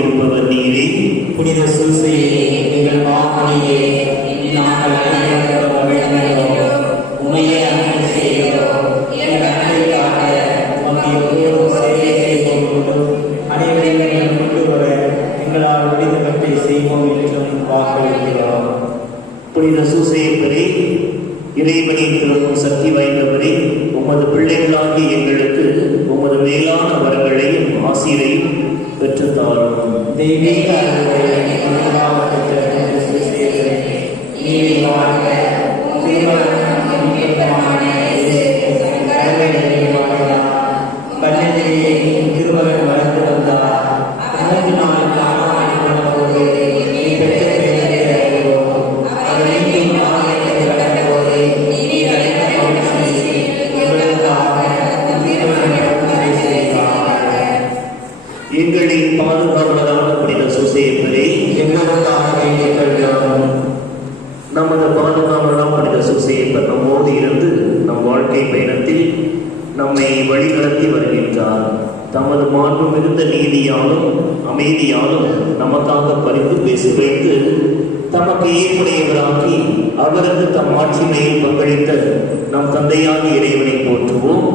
இருப்பவர் நீரே. புனித சூசையே, எங்கள் மாமணியே, நாங்கள் உண்மையை அன்பு செய்கிறோம். எங்கள் அன்பைக்காக அனைவரையும் கொண்டு வர எங்களால் முடிந்தவற்றை செய்வோம் என்றும் வாக்களிக்கிறோம். புனித சூசையப்பரே, இறைவனின் திரும்பும் சக்தி வாய்ந்தவரே, உமது பிள்ளைகளாகி எங்களுக்கு உமது மேலான வரங்களையும் ஆசிரையும் பெற்றுத்தாரும். தெய்வீக திருமகன் வளர்ந்து வந்தார். 3 நாள் காணாமல் எங்களின் பாதுகாவலரான புனித சூசையப்பரே, எங்களுக்காக வேண்டிக் கொள்கிறோம். நமது பாதுகாவலரான புனித சூசையப்பர் நம்மோடு இருந்து நம் வாழ்க்கை பயணத்தில் நம்மை வழிநடத்தி வருகின்றார். தமது மாண்பு மிகுந்த நீதியாலும் அமைதியாலும் நமக்காக பரிந்து பேச வைத்து தமக்கு ஏற்புடையவராக்கி அவரது தம் ஆட்சிமையில் பங்களித்த நம் தந்தையாக இறைவனை போற்றுவோம்.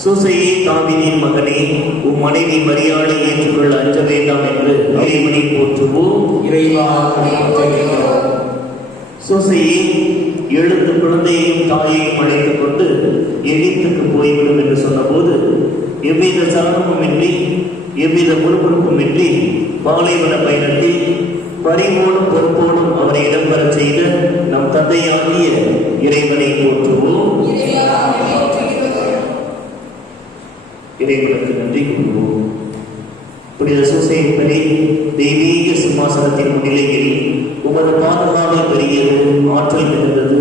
சூசையே, தாவீதின் மகனே, உம் மனைவி மரியாதை ஏற்றுக்கொள்ள அஞ்ச வேண்டாம் என்று இறைவனை போற்றுவோம். சூசையே, எழுந்து குழந்தையையும் தாயையும் அழைத்துக் கொண்டு எகிப்துக்கு போய்விடும் என்று சொன்னபோது எவ்வித சலனமும் இன்றி எவ்வித முறுமுறுப்பும் இன்றி பாலைவன பயணத்தில் பரிவோடும் பொறுப்போடும் அவரை இடம்பெற செய்த நம் தந்தையாகிய இறைவனை போற்றுவோம். இறைவனுக்கு நன்றி கூறுவோம். புனித சூசையப்பரே, தெய்வீக சிம்மாசனத்தின் முன்னிலையில் உமது பாதுகாவல் பெரியது, ஆற்றல் மிகுந்தது.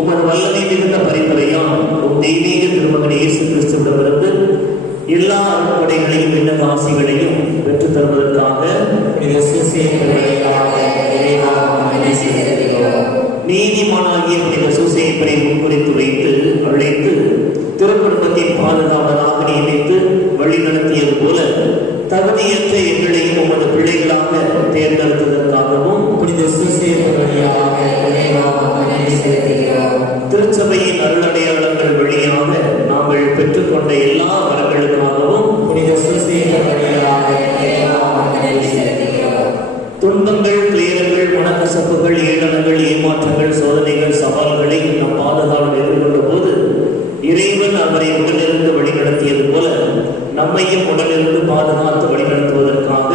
உமது வல்லமை மிகுந்த பரிந்துரையால் உம் தெய்வீக திருமகன் இயேசு கிறிஸ்துவிடமிருந்து எல்லா அறுப்படைகளையும் விண்ணக ஆசிகளையும் பெற்றுத் தருவதற்காக நீதிமானாகிய புனித சூசையப்பரை முன்குறித்து வைத்து அழைத்து திருக்குடும்பத்தின் பாதுகாவலாக நியமித்து வழி நடத்தியது போல தகுதியற்ற எங்களையும் உமது பிள்ளைகளாக தேர்ந்தெடுத்ததற்காகவும் புனித சூசையப்பர் திருச்சபையின் அருளடையாளங்கள் வழியாக நாங்கள் பெற்றுக்கொண்ட எல்லா வரங்களுக்காகவும் புனித சூசையப்பர் துன்பங்கள், துயரங்கள், மனக்கசப்புகள், ஏளனங்கள், ஏமாற்றங்கள், சோதனைகள், சவால்களை நம் பாதுகாவல் எதிர்கொண்ட போது இறைவன் அவரை உடனிருந்து வழிநடத்தியது போல நம்மையும் உடனிருந்து பாதுகாத்து வழிநடத்துவதற்காக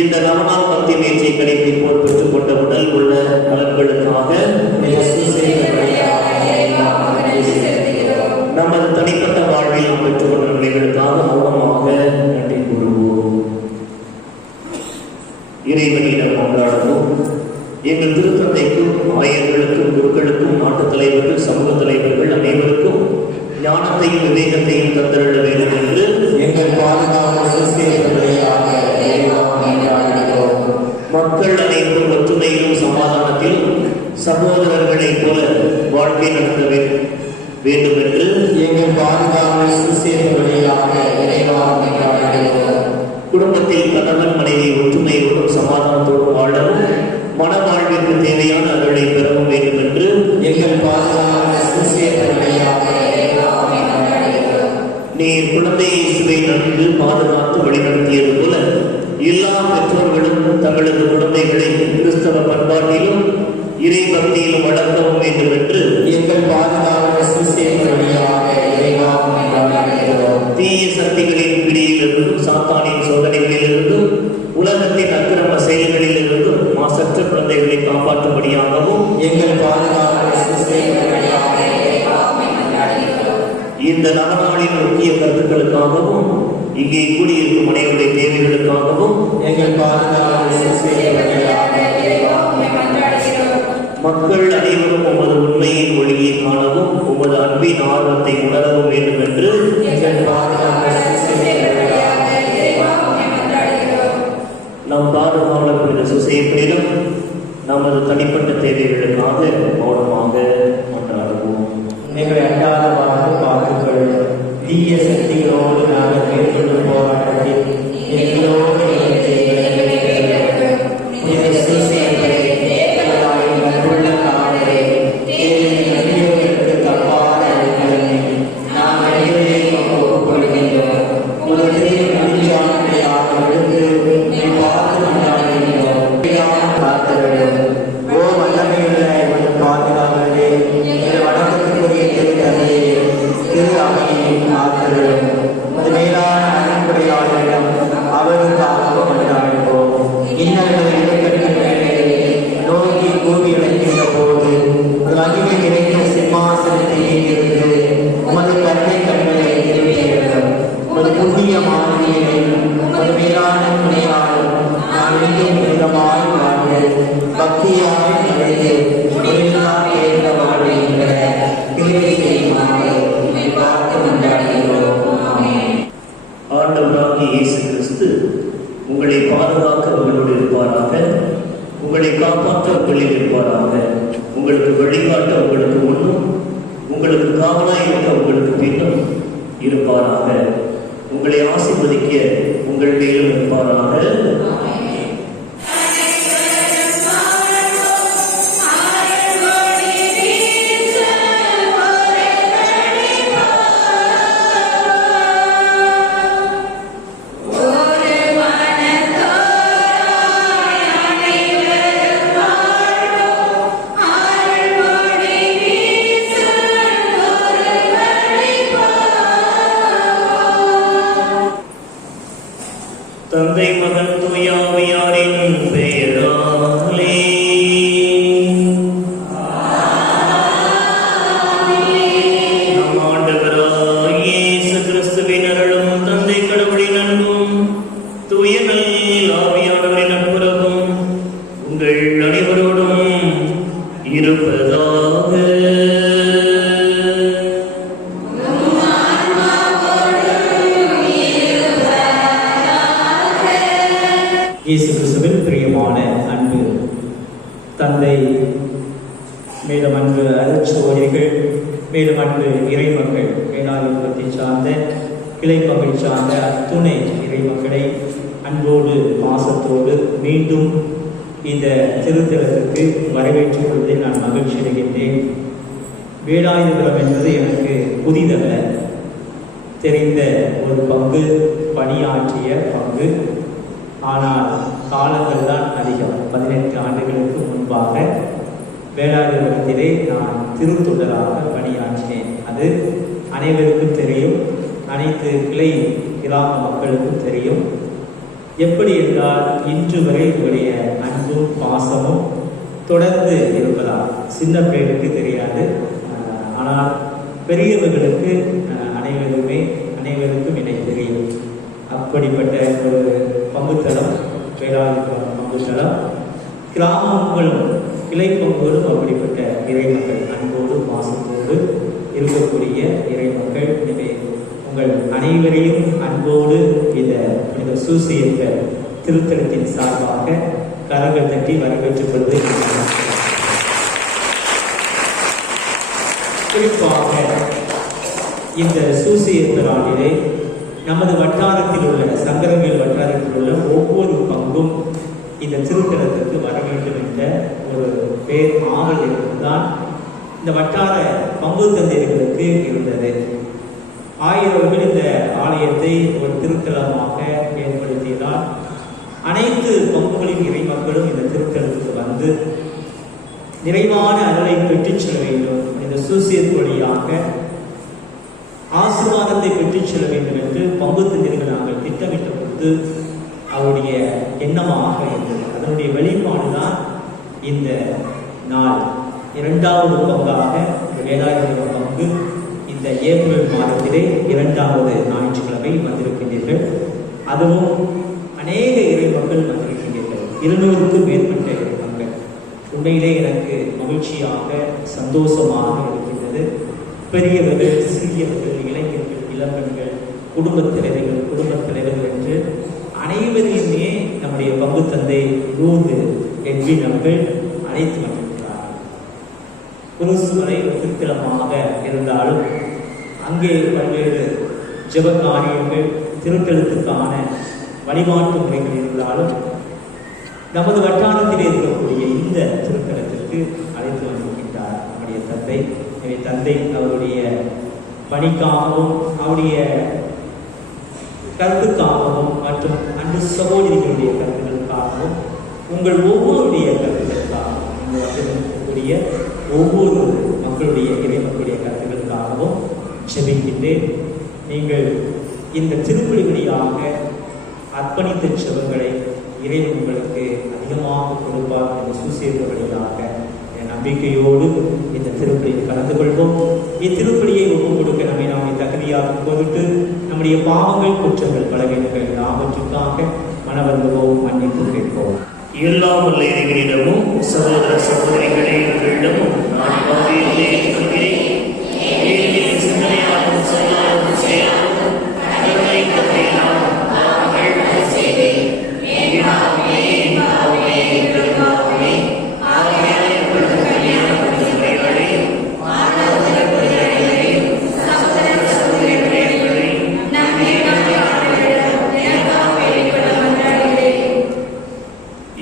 இந்த நவநாள் பக்தி நேர்ச்சியை கடைபிடிப்போர் பெற்றுக் கொண்ட உடல் உள்ள நலன்களுக்காக நமது தனிப்பட்ட வாழ்வில் நாம் பெற்றுக்கொண்ட நன்மைகளுக்காக மௌனமாக நன்றி கூறுவோம். இறைவனிடம் கொண்டாடுவோம். எங்கள் திருத்தந்தைக்கும் ஆயர்களுக்கும் குருக்களுக்கும் நாட்டுத் தலைவர்கள், சமூக தலைவர்கள் அனைவருக்கும் ஞானத்தையும் விவேகத்தையும் தந்தருள வேண்டும் என்று எங்கள் மக்கள் அனைவரும் ஒற்றுமையிலும் சமாதானத்திலும் சகோதரர்களைப் போல வாழ்க்கை நடத்த வேண்டும் என்று எங்கள் குடும்பத்தில் கணவன் மனைவி ஒற்றுமையோடும் சமாதானத்தோடும் வாழவும் மன வாழ்விற்கு தேவையான அருளை பெறவும் வேண்டும் என்று எங்கள் நீர் குழந்தை இயேசுவை நன்கு பாதுகாத்து வழிநடத்தியது போல எல்லா பெற்றோர்களும் தங்களது குழந்தைகளை கிறிஸ்தவ பண்பாட்டிலும் இறை பக்தியிலும் வளர்க்கவும் வேண்டும் என்று எங்கள் தீய சக்திகளின் பிடியிலிருந்தும் சாத்தானின் சோதனைகளிலிருந்தும் உலகத்தின் அக்கிரம செயல்களிலிருந்தும் மாசற்ற குழந்தைகளை காப்பாற்றும்படியாகவும் எங்கள் இந்த நவநாளின் முக்கிய கருத்துக்களுக்காகவும் இங்கே கூடியிருக்கும் அனைவருடைய தேவைகளுக்காகவும் எங்கள் மக்கள் அனைவரும் உமது உண்மையின் ஒளியை காணவும் உமது அன்பின் ஆர்வத்தை உணரவும் வேண்டும் என்று நம் பாதுகாவலர் புனித சூசையப்பரிடம் நமது தனிப்பட்ட தேவைகளுக்காக மௌனமாக கொண்டாடுவோம். நீங்கள் எட்டாவது வாக்கு தீய சக்திகளோடு நாங்கள் மேற்கொள்ளும் போராட்டத்தில் எங்களோடு இணைந்து எங்களை வழிநடத்தும். புனித சூசையப்பரே, தேவனாய் அன்புள்ள காவலரே, தேவனின் அடியோருக்கு தப்பான அழைப்புகளை நாம் அனைவரையும் ஒப்புக்கொள்கின்றோம். உங்கள் திரு நெஞ்சாண்மையாக விழுந்து நீ பார்த்து கொண்டாடுகின்றோம். காத்தவர்களும் ஓ வல்லமையுள்ள இவன் பாதுகாவலே, எங்கள் வணக்கத்துக்குரிய திரு தந்தையே, திரு அவையை காத்தவர்களும் உமது மேலான அன்புடையாளரிடம் அவருக்காக கொண்டாடுவோம். இன்னல்களை இடைக்கட்டும் வேளையிலே நோக்கி கூவி அழைக்கின்ற போது ஒரு மகிமை நிறைந்த சிம்மாசனத்தை இருந்து உமது கருணை கண்களை திருப்பியிருந்தோம். உமது புண்ணிய மாதிரியையும் உமது மேலான துணையாலும் நாம் இன்னும் விதமாய் வாழ்ந்து பக்தியாக நிறைந்து தொழிலாக ஏற்ற வாழ்கின்ற கிருபை செய்யுமாறு உம்மை பார்த்து கொண்டாடுகிறோம். ஆமென். ஆண்டவராகிய இயேசு கிறிஸ்து உங்களை பாதுகாக்க உங்களோடு இருப்பாராக, உங்களை காப்பாற்ற உங்களில் இருப்பாராக, உங்களுக்கு வழிகாட்ட உங்களுக்கு முன்னும், உங்களுக்கு காவலாய் இருக்க உங்களுக்கு பின்னும் இருப்பாராக, உங்களை ஆசீர்வதிக்க உங்கள் மேலும் இருப்பாராக. தந்தை மகன் தூய ஆவியாரின் பெயராலே நம் ஆண்டவராகிய இயேசு கிறிஸ்துவின் அருளும் தந்தை கடவுளின் அன்பும் தூய நல் ஆவியானவரின் நட்புறவும் உங்கள் அனைவரோடும் இருப்பதாக. இயேசு கிறிஸ்துவின் பிரியமான அன்பு தந்தை, மேலும் அன்பு அருட்சகோதரிகள், மேலும் அன்பு இறைமக்கள், வேளாயுற்பத்தை சார்ந்த கிளைமக்களை சார்ந்த அத்துணை இறைமக்களை அன்போடு பாசத்தோடு மீண்டும் இந்த திருத்தலத்திற்கு வரவேற்றுக் கொள்வதில் நான் மகிழ்ச்சி அடைகின்றேன். வேலாயுதபுரம் என்பது எனக்கு புதிதல்ல, தெரிந்த ஒரு பங்கு, பணியாற்றிய பங்கு. ஆனால் காலங்கள் தான் அதிகம். 18 ஆண்டுகளுக்கு முன்பாக வேலாயுதபுரத்திலே நான் திருத்தொண்டராக பணியாற்றினேன். அது அனைவருக்கும் தெரியும், அனைத்து கிளை கிராம மக்களுக்கும் தெரியும். எப்படி என்றால் இன்று வரை உங்களுடைய அன்பும் பாசமும் தொடர்ந்து இருப்பதால் சின்ன பிள்ளைகளுக்கு தெரியாது, ஆனால் பெரியவர்களுக்கு அனைவருக்கும் என்னை தெரியும். அப்படிப்பட்ட ஒரு பங்குத்தளம் வேளாயுதபுரம் பங்குத்தளம். கிராமங்களும் கிளை பங்குகளும் அப்படிப்பட்ட இறைமக்கள், அன்போடு பாசத்தோடு இருக்கக்கூடிய இறைமக்கள். எனவே உங்கள் அனைவரையும் அன்போடு இந்த புனித சூசையப்பர் திருத்தலத்தின் சார்பாக கரங்கள் தட்டி வரவேற்றுக் கொள்வது. குறிப்பாக இந்த சூசையப்பர் ஆண்டிலே நமது வட்டாரத்தில் உள்ள சங்கரங்கள் வட்டாரத்தில் உள்ள ஒவ்வொரு பங்கும் இந்த திருத்தலத்திற்கு வர வேண்டும் என்ற ஒரு பேர் ஆவல் என்பதுதான் இந்த வட்டார பங்கு தந்தையர்களுக்கு இருந்தது. ஆயிரவர்கள் இந்த ஆலயத்தை ஒரு திருத்தலமாக ஏற்படுத்தியதால் அனைத்து பங்குகளின் இறைமக்களும் இந்த திருத்தலத்துக்கு வந்து நிறைவான அருளை பெற்றுச் செல்ல வேண்டும், இந்த சூசியத் வழியாக ஆசீர்வாதத்தை பெற்றுச் செல்ல வேண்டும் என்று பங்கு தந்தையர்கள் நாங்கள் திட்டமிட்ட பொழுது அவருடைய எண்ணமாக இருந்தது. அதனுடைய வெளிப்பாடுதான் இந்த நாள். 2வது பங்காக வேலாயுதபுரம் பங்கு இந்த ஏப்ரல் மாதத்திலே 2வது ஞாயிற்றுக்கிழமை வந்திருக்கின்றீர்கள். அதுவும் அநேக இறை மக்கள் வந்திருக்கின்றீர்கள். 200க்கும் மேற்பட்ட இறை மக்கள். உண்மையிலே எனக்கு மகிழ்ச்சியாக சந்தோஷமாக இருக்கின்றது. பெரியவர்கள், சிறியவர்கள், இளைஞர்கள், இளம்பெண்கள், குடும்பத் தலைவர்கள் என்று அனைவரையுமே நம்முடைய பங்கு தந்தை லூர்து எட்வின் அவர்கள் அழைத்து வந்திருக்கிறார்கள். குருசு வரை திருத்தலமாக இருந்தாலும் அங்கே பல்வேறு ஜெப காரியங்கள், திருத்தலத்துக்கான வழிபாட்டு முறைகள் இருந்தாலும் நமது வட்டாரத்தில் இருக்கக்கூடிய இந்த திருத்தலத்திற்கு அழைத்து வந்திருக்கின்றார் நம்முடைய தந்தை. எனவே தந்தை அவருடைய பணிக்காகவும் அவருடைய கருத்துக்காகவும் மற்றும் அன்று சகோதரிகளுடைய கருத்துக்களுக்காகவும் உங்கள் ஒவ்வொருடைய கருத்துக்களுக்காகவும் இங்கு வந்திருக்கக்கூடிய ஒவ்வொரு மக்களுடைய இறை மக்களுடைய கருத்துக்களுக்காகவும் ஜெபிக்கின்றேன். நீங்கள் இந்த திருப்பலி வழியாக அர்ப்பணித்த செபங்களை இறைவன் உங்களுக்கு அதிகமாக கொடுப்பார் என்ற சுசேர்வு வழியாக நம்பிக்கையோடு இந்த திருப்பலியில் கலந்து கொள்வோம். இத்திருப்பலியை ஒப்புக் கொடுக்க நம்மை நாமே தகுதியாக பொருட்டு நம்முடைய பாவங்கள், குற்றங்கள், பலவீனங்கள் யாவற்றுக்காக மனவருவோம், மன்னிப்பு கேட்போம். எல்லா உள்ள இறைவனிடமும் சகோதர சகோதரிகளே உங்களிடமும் நான் பாவியிலே இருக்கிறேன். சிந்தனையாகவும் சொல்லாகவும் செயலாகவும் கடவுளை தந்தையினாலும் பாவங்கள் செய்தேன்.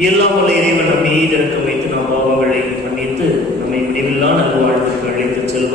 எல்லாம் வல்ல இறைவன் நம்மை ஈதற்கு வைத்து நாம் பாவங்களை மன்னித்து நம்மை முடிவில்லா நல்வாழ்வுக்கு அழைத்து செல்வார்.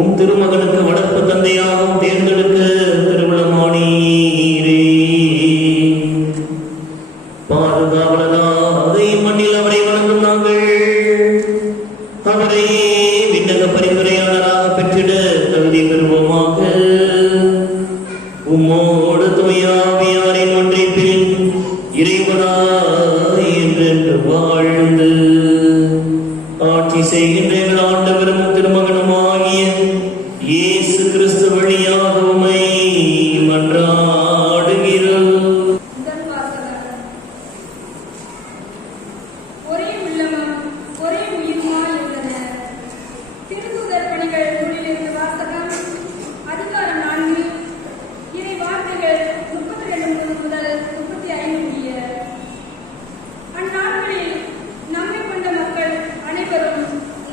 உம் திருமகனுக்கு வளர்ப்பு தந்தையாகவும் தேர்ந்தெடுக்க திருவிழமானீரே. பாதுகாவலராக இம்மண்ணில் அவரை வணங்கும் நாங்கள் அவரை விண்ணக பரிந்துரையாளராக பெற்றிட தகுதி பெறுவோமாக. உம்மோடு தூயாவியாரின் ஒன்றிப்பில் இறைவனாய் என்றென்று வாழ்ந்து ஆட்சி செய்கின்ற எங்கள் ஆண்டவரும் திருமகனுமாகிய இயேசு கிறிஸ்து வழியாக உம்மை மன்றாடுகிறோம். ஒரே உள்ளமும் ஒரே உயிருமாய் இருந்தன. திருத்தூதர் பணிகள் நூலிலிருந்து வாசகம். அதிகாரம் 4, இறை வார்த்தைகள் 32 முதல் 35 முடிய. அந்நாட்களில்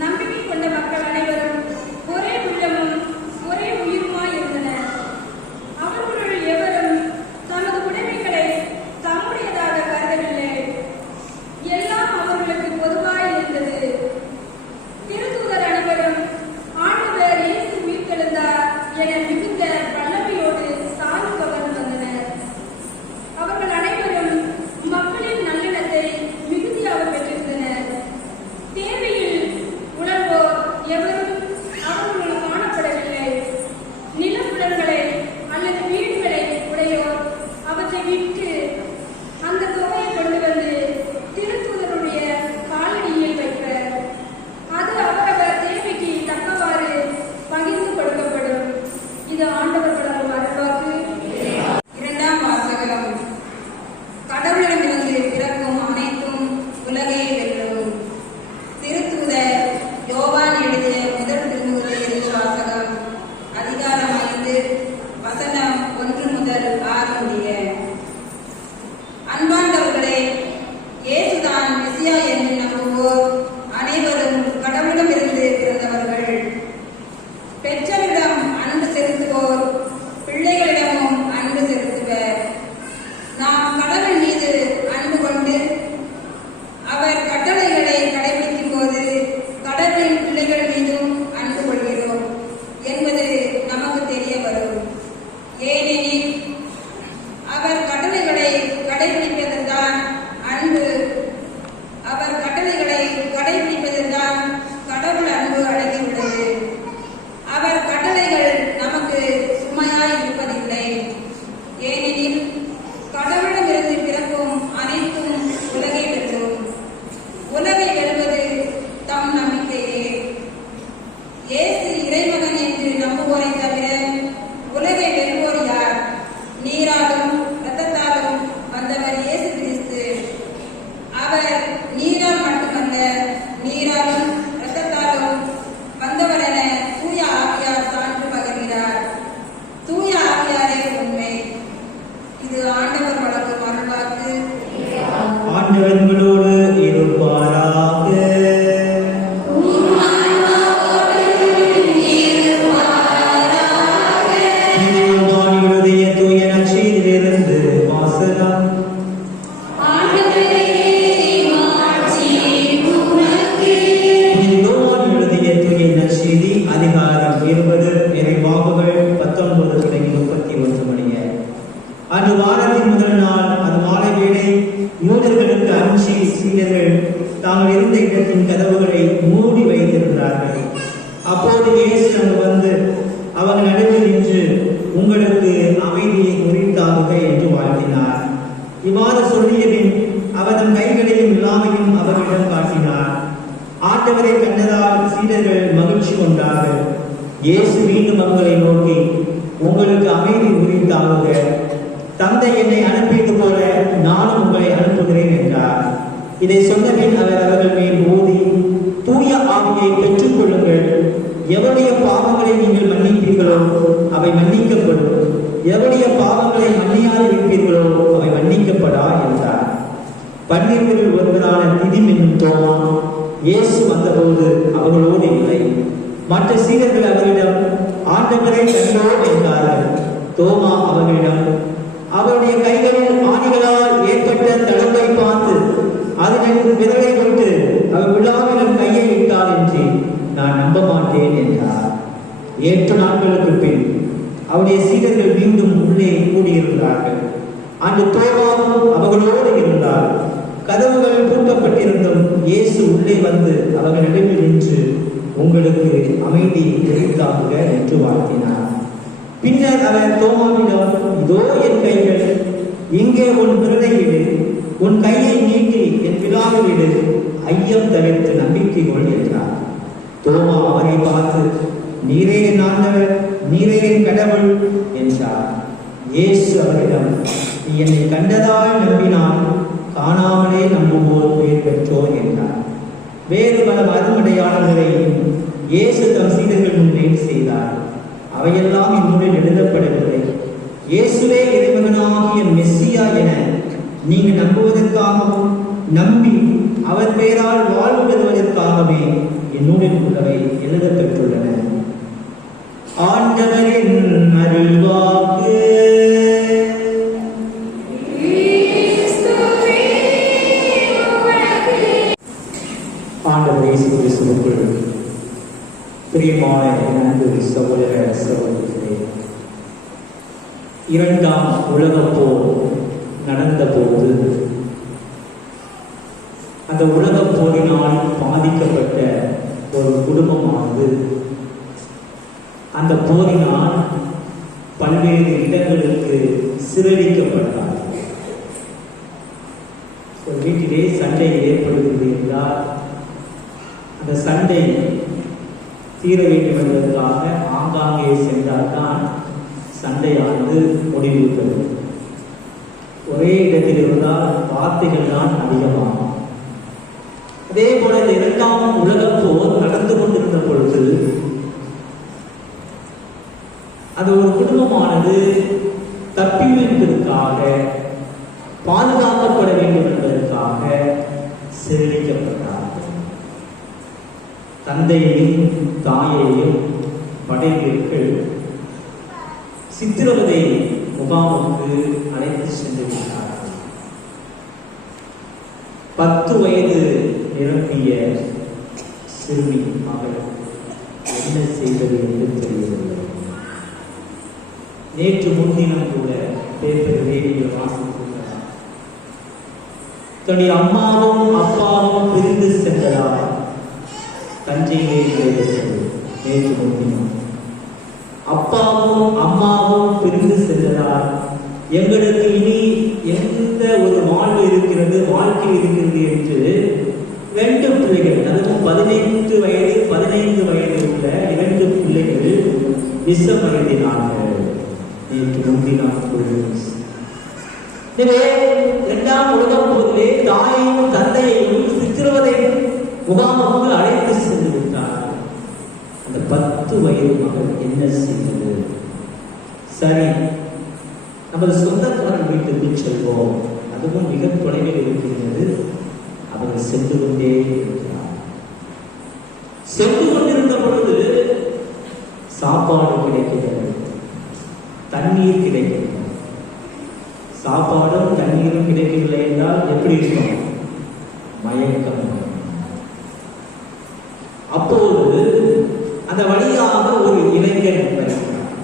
நம்பிக்கை கொண்ட மக்கள் அனைவரும் ஒரே உள்ளமும் ஒரே உயிருமாய் இருந்தனர். அவர்களுள் எவரும் தமது உடைமைகளை தம்முடையதாக கருதவில்லை. எல்லாம் அவர்களுக்கு பொதுவாய் இருந்தது. திருத்தூதர் அனைவரும் ஆண்டவர் இயேசு உயிர்த்தெழுந்தார் என மிகுந்த வல்லமையோடு சான்று பகர்ந்து வந்தனர். அவர்கள் அனைவரும் மக்களின் நல்லெண்ணத்தை மிகுதியாக பெற்றிருந்தனர். தேவையில் உணர்வோர் எவரும் அவர்களுள் காணப்படவில்லை. நிலப்புலன்களை அல்லது வீடுகளை உடையோர் அவற்றை விற்று அந்த தொகையை கொண்டு வந்து திருத்தூதருடைய காலடியில் வைப்பர். அது அவரவர் தேவைக்கு தக்கவாறு பகிர்ந்து கொடுக்கப்படும். இது ஆண்டவர் வழங்கும் அருள்வாக்கு. இரண்டாம் வாசகம். கடவுளிடமிருந்து பிறக்கும் அனைத்தும் உலகை வெல்லும். திருத்தூதர் யோவான் எழுதிய முதல் திருமுகத்திலிருந்து வாசகம். அதிகாரம் 5, வசனம் 1 முதல் 6 முடிய. அன்பார்ந்தவர்களே, இயேசுதான் மெசியா என்று நம்புவோர் அனைவரும் கடவுளிடமிருந்து பிறந்தவர்கள். பெற்றோரிடம் அன்பு செலுத்துவோர் பிள்ளைகளிடமும் அன்பு செலுத்துவர். நாம் கடவுள் மீது அன்பு கொண்டு அவர் கட்டளைகளை கடைபிடிக்கும் போது கடவுளின் பிள்ளைகள் மீதும் அன்பு கொள்கிறோம் என்பது நமக்கு தெரிய வரும். ஏனெனில் அவர் கட்டளைகளை கடைபிடிப்பதுதான் அன்பு. அவர் கட்டளைகளை கடைபிடிப்பதுதான் கடவுள் அன்பு அடங்கியுள்ளது. அவர் கட்டளைகள் நமக்கு சுமையாய் இருப்பதில்லை. ஏனெனில் கடவுளிடமிருந்து பிறக்கும் அனைத்தும் உலகை வெல்லும். உலகை வெல்வது தம் நம்பிக்கையே. இயேசு இறைமகன் என்று நம்புவோரை தவிர உலகை வெல்வோர் யார்? நீராலும் இரத்தத்தாலும் வந்தவர் இயேசு கிறிஸ்து. அவர் நீரால் மட்டுமல்ல, நீராலும் இரத்தத்தாலும் வந்தவர் என தூய ஆவியார் சான்று பகர்கிறார். தூய ஆவியாரே உண்மை. இது ஆண்டவர் வழங்கும் அருள்வாக்கு. ஆண்டவர் உங்களோடு இருப்பாராக. யோவானுடைய தூய நற்செய்தியிலிருந்து வாசகம். யோவான் எழுதிய தூய நற்செய்தி அதிகாரம் 20, இறைவாக்குகள் 19 தொடங்கி 31 முடிய. அன்று வாரத்தின் முதல் நாள் அது மாலை வேளை. யூதர்களுக்கு அஞ்சி சீடர்கள் தாங்கள் இருந்த இடத்தின் கதவுகளை மூடி வைத்திருந்தார்கள். அப்போது இயேசு அங்கு வந்து அவர்கள் நடுவில் நின்று, உங்களுக்கு அமைதியை உரித்தாகுக என்று வாழ்த்தினார். இவ்வாறு சொல்லியபின் அவர் தம் கைகளையும் இல்லாமையும் அவர்களிடம் காட்டினார். ஆண்டவரை கண்டதால் சீடர்கள் மகிழ்ச்சி கொண்டார்கள். இயேசு மீண்டும் அவர்களை நோக்கி, உங்களுக்கு அமைதி உரித்தாகுக. தந்தை என்னை அனுப்பியது போல நானும் உங்களை அனுப்புகிறேன் என்றார். இதை சொன்னபின் அவர் அவர்கள் மேல் ஓதி, தூய ஆவியை பெற்றுக் கொள்ளுங்கள். எவருடைய பாவங்களை நீங்கள் மன்னிப்பீர்களோ அவை மன்னிக்கப்படும். எவருடைய பாவங்களை மன்னியாது இருப்பீர்களோ அவை மன்னிக்கப்படா என்றார். 12 ஒருவரான திதிம் என்னும் தோமா இயேசு வந்தபோது அவர்களோடு இல்லை. மற்ற சீடர்கள் அவரிடம், ஆண்டவரை கண்டோம் என்றார்கள். தோமா அவர்களிடம், அவருடைய கைகளில் ஆணிகளால் ஏற்பட்ட தழும்பை பார்த்து அதனுக்கு விரலை விட்டு அவர் விழாவிலும் கையை இட்டார் என்று நான் நம்ப மாட்டேன் என்றார். 8 நாட்களுக்கு பின் அவருடைய சீடர்கள் மீண்டும் உள்ளே கூடியிருந்தார்கள். அன்று தோமாவும் அவர்களோடு இருந்தார். கதவுகள் பூட்டப்பட்டிருந்தும் இயேசு உள்ளே வந்து அவர்களிடத்தில் நின்று, உங்களுக்கு அமைதி உரித்தாகுக என்று வாழ்த்தினார். பின்னர் அவர் தோமாவிடம், இதோ என் கைகள், இங்கே உன் விரலை இடு, உன் கையை நீட்டி என் விழாவில் இடு, ஐயம் தவிர்த்து நம்பிக்கை கொள் என்றார். தோமா அவரை பார்த்து, நீரே என் ஆண்டவர், நீரே என் கடவுள் என்றார். இயேசு அவரிடம், நீ என்னை கண்டதால் நம்பினால் காணாமலே நம்புவோர் பெயர் பெற்றோர் என்றார். வேறு பல அருமடையாளர்களை இயேசு தம் சீடர்கள் முன்னே செய்தார். அவையெல்லாம் இந்நூலில் எழுதப்படவில்லை. இயேசுவே இறைமகனாகிய மெஸ்ஸியா என நீங்கள் நம்புவதற்காகவும் நம்பி அவர் பெயரால் வாழ்வு பெறுவதற்காகவே இந்நூலில் உள்ளவை எழுதப்பெற்றுள்ளன. ஆண்டவரின் அருள்வாக்கு. ஆண்டவர் இயேசு கிறிஸ்துவுக்குள் பிரியமான அன்பு சகோதர சகோதரிகளே, 2ஆம் உலகப் போர் நடந்தபோது அந்த உலகப் போரினால் பாதிக்கப்பட்ட ஒரு குடும்பமானது அந்த போரினால் பல்வேறு இடங்களுக்கு சிறடிக்கப்பட்டார். ஒரு வீட்டிலே சண்டை ஏற்படுகிறது என்றால் அந்த சண்டை தீர வேண்டும் என்பதற்காக ஆங்காங்கே சென்றால்தான் சண்டையானது முடிவு பெறும். ஒரே இடத்தில் இருந்தால் வார்த்தைகள் தான் அதிகமாகும். அதே போல இந்த 2ஆம் உலகப் போர் நடந்து கொண்டிருந்த பொழுது அது ஒரு குடும்பமானது தப்பிவிப்பதற்காக, பாதுகாக்கப்பட வேண்டும் என்பதற்காக சிறைக்கப்பட்டார்கள். தந்தையையும் தாயையும் படைவீரர்கள் சித்திரவதை முகாமுக்கு அழைத்து சென்று விட்டார்கள். 10 வயது நிரம்பிய சிறுமி மகள் என்ன செய்வது என்று தெரியவில்லை. நேற்று முன்தினம் கூட பேப்பரிலே நீங்கள் வாசித்திருக்கிறார். தன்னுடைய அம்மாவும் அப்பாவும் பிரிந்து சென்றதால் தஞ்சையிலே நடைபெற்றது. நேற்று முன்தினம் அப்பாவும் அம்மாவும் பிரிந்து சென்றதால் எங்களுக்கு இனி எந்த ஒரு வாழ்வு இருக்கிறது, வாழ்க்கை இருக்கிறது என்று 2 பிள்ளைகள், அதுவும் 18 வயது 15 வயது உள்ள 2 பிள்ளைகள் விஷம் அருந்தினார்கள். நேற்று முன்தினம். எனவே 2ஆம் உலகப் போரிலே தாயையும் தந்தையையும் சித்திரவதை முகாமுக்கு அழைத்து சென்று விட்டார்கள். அந்த 10 வயது மகள் என்ன செய்தது? சரி, நமது சொந்தக்காரன் வீட்டுக்கு செல்வோம், அதுவும் மிக தொலைவில் இருக்கிறது. அவர்கள் சென்று கொண்டே இருக்கிறார். சென்று கொண்டிருந்த பொழுது சாப்பாடு கிடைக்கிறது, தண்ணீர் கிடைக்கிறது. சாப்பாடும் தண்ணீரும் கிடைக்கவில்லை என்றால் எப்படி இருக்கும்? மயக்கம். அப்போது அந்த வழியாக ஒரு இளைஞன் வருகிறார்.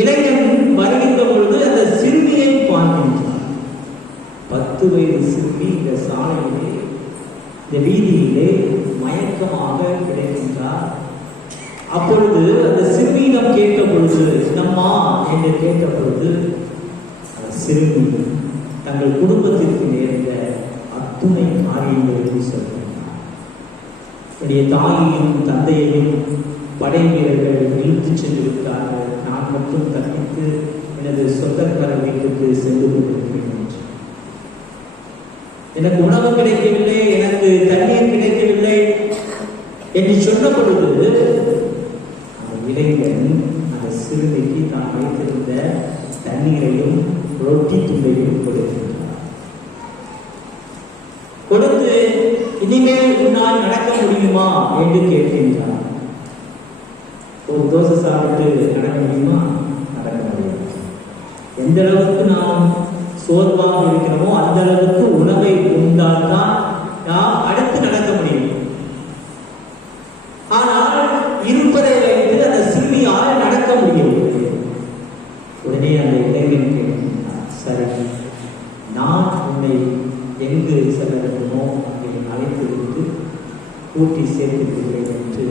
இளைஞன் வருகின்ற பொழுது அந்த சிறுமியை பார்க்கின்றார். 10 வயது சிறுமி இந்த சாலையிலே, இந்த வீதியிலே மயக்கமாக கிடைக்கின்றார். அப்பொழுது அந்த சிறுமியிடம் கேட்ட பொழுது, நம்மா என்று கேட்ட பொழுது, அந்த சிறுமி தங்கள் குடும்பத்திற்கு நேர்ந்த அத்துணை காரியங்களுக்கு சொல்கிறார். என்னுடைய தாயையும் தந்தையையும் படை வீரர்கள் இழுத்துச் சென்று விட்டார்கள். நான் மட்டும் தப்பித்து எனது சொந்தக்கார வீட்டுக்கு சென்று கொண்டிருக்கிறேன். எனக்கு உணவு கிடைக்கவில்லை, எனக்கு தண்ணீர் கிடைக்கவில்லை என்று சொன்ன பொழுது அந்த இளைஞன் அந்த சிறுமிக்கு தான் வைத்திருந்த தண்ணீரையும் ரொட்டி துண்டையும் கொடுக்கின்றார். கொடுத்து, இனிமேல் உன்னால் நடக்க முடியுமா என்று கேட்கின்றார். ஒரு தோசை சாப்பிட்டு நடக்க முடியுமா? நடக்க முடியாது. எந்த அளவுக்கு நாம் சோர்வாக இருக்கிறோமோ அந்த அளவுக்கு உணவை உண்டால்தான் நாம் அடுத்து நடக்க முடியும். ஆனால் இருப்பதை வைத்து கூட்டி சேர்த்திருக்கிறேன் என்று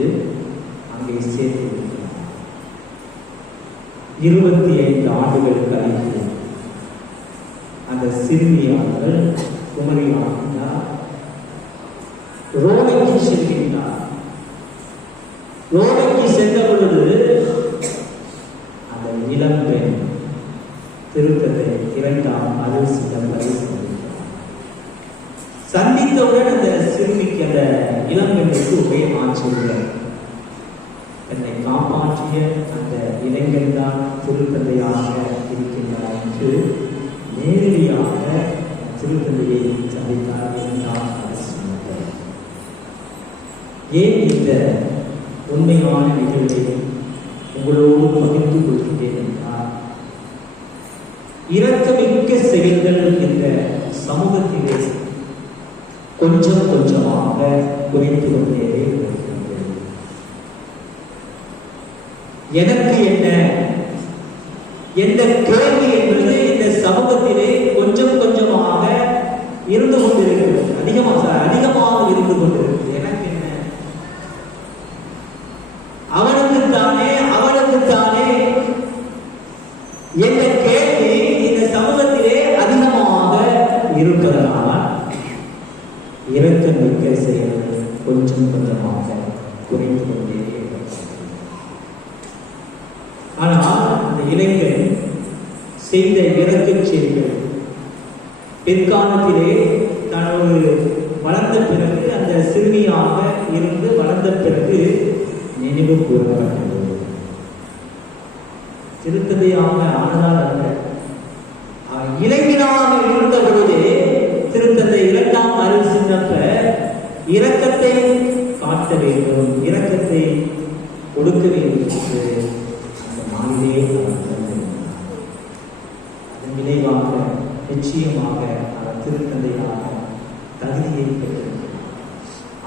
அங்கே சேர்த்திருக்கிறார். 25 ஆண்டுகள் கழித்து அந்த சிறுமியாளர்கள் குமரியானார் ரோமைக்கு செல்கின்றார். ரோமைக்கு சென்ற பொழுது அந்த இளம்பெண் திருத்தத்தை 2ஆம் அருள்சிடம் சந்தித்தவுடன் அந்த சிறுமிக்கு அந்த இளம்பெண்ணுக்கு ஒரே ஆச்சரியம். என்னை காப்பாற்றிய அந்த இளைஞன் தான் திருத்தந்தையாக இருக்கின்றார் என்று நேரடியாக திருத்தந்தையை சந்தித்தார் என்றார். ஏன் இந்த உண்மையான நிகழ்வை உங்களோடு பகிர்ந்து கொள்கிறேன் என்றால், இரக்கமிக்க செயல்கள் என்ற சமூகத்திலே கொஞ்சம் கொஞ்சமாக குறைத்து கொண்டே வருகிறது. எனக்கு என்ன என்ற கேள்வி என்பது இந்த சமூகத்திலே கொஞ்சம் கொஞ்சமாக இருந்து கொண்டிருக்கிறது. அதிகமாக இருந்து கொண்டிருக்கிறது. எனக்கு என்ன, அவனுக்குத்தானே என்ற கேள்வி இந்த சமூகத்திலே அதிகமாக இருப்பதனால் இரக்கமிக்க செயல்கள் கொஞ்சம் கொஞ்சமாக குறைந்து கொண்டே இருக்கிறது. ஆனால் அந்த இளைஞன் செய்த இரக்கச் செயல்கள் பிற்காலத்திலே தான் ஒரு வளர்ந்த பிறகு, அந்த சிறுமியாக இருந்து வளர்ந்த பிறகு நினைவு கூறப்பட்டது. திருத்தந்தையாக ஆனதால் அல்ல, இளைஞனாக இருந்த பொழுதே திருத்தந்தை 2ஆம் அருள் சின்னப்ப இரக்கத்தை காட்ட வேண்டும், இரக்கத்தை கொடுக்க வேண்டும் என்று அந்த நாளிலே அதன் விளைவாக நிச்சயமாக அவர் திருத்தந்தையாக தகுதியை பெற்றிருக்கிறார்.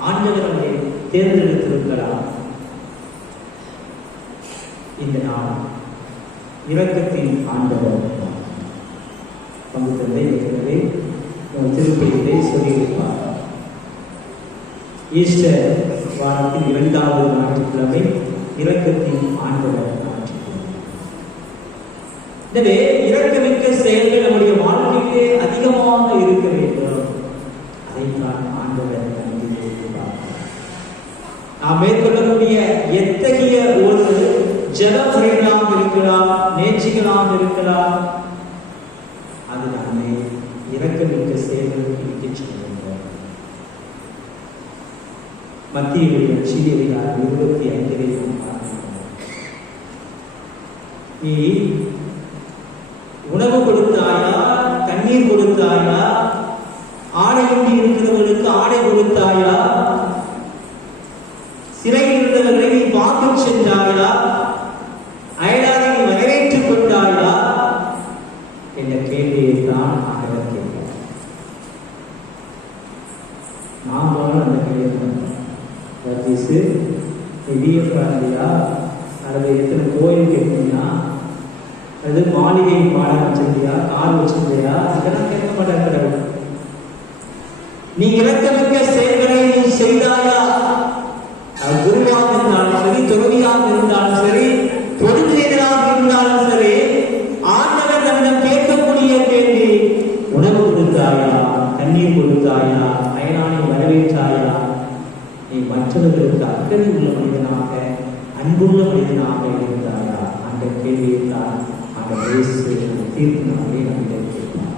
ஆண்டவரை தேர்ந்தெடுத்திருக்கிறார். இந்த நாள் இரக்கத்தின் ஆண்டவர் பங்கு தந்தை ஏற்கனவே திருப்பதியிலே சொல்லியிருப்பார். ஈஸ்டர் வாரத்தின் 2வது ஞாயிற்றுக்கிழமை இரக்கத்தின் ஆண்டவர் ஞாயிற்றுக்கிழமை. எனவே இரக்கமிக்க செயல்கள் நம்முடைய வாழ்க்கையிலே அதிகமாக இருக்க வேண்டும். அதைத்தான் ஆண்டவர் எதிர்பார்க்கிறார். நாம் மேற்கொள்ளக்கூடிய எத்தகைய ஒரு ஜெப முறைகளாக இருக்கலாம், நேர்ச்சிகளாக இருக்கலாம், அது நம்மை இரக்கமிக்க செயல்களுக்கு இட்டுச் செல்கின்றோம். மத்திய நற்செய்தி அதிகாரம் 25 நாம் பார்க்கிறோம். நீ உணவு கொடுத்தாயா, தண்ணீர் கொடுத்தாயா, ஆடையின்றி இருக்கிறவர்களுக்கு ஆடை கொடுத்தாயா, சிறையில் இருந்தவர்களை நீ பார்த்துச் சென்றாயா, அயலாரை நீ வரவேற்றுக் கொண்டாயா என்ற கேள்வியை தான் ஆண்டவர் கேட்கிறார். நாம் அந்த கேள்வி பிராந்தியா அல்லது எத்தனை கோயில் கேட்கணும்னா, அது மாளிகை பாடம் வச்சிருந்தியா, கார் வச்சிருந்தியா, அதெல்லாம் கேட்க மாட்டாங்க. நீ இரக்கமிக்க செயல்களை நீ செய்தாயா, குருவாக இருந்தாலும் சரி, துறவியாக இருந்தாலும் சரி, பொதுநிலையாக இருந்தாலும் சரி, ஆண்டவர் நம்மிடம் கேட்கக்கூடிய கேள்வி, உணவு கொடுத்தாயா, தண்ணீர் கொடுத்தாயா, அயலானை வரவேற்றாயா, நீ மற்றவர்களுக்கு அக்கறை உள்ள மனிதனாக, அன்புள்ள மனிதனாக இருந்தாயா அந்த கேள்வியைத்தான் அந்த தீர்ப்பு நாளே நம்மிடம் கேட்பார்.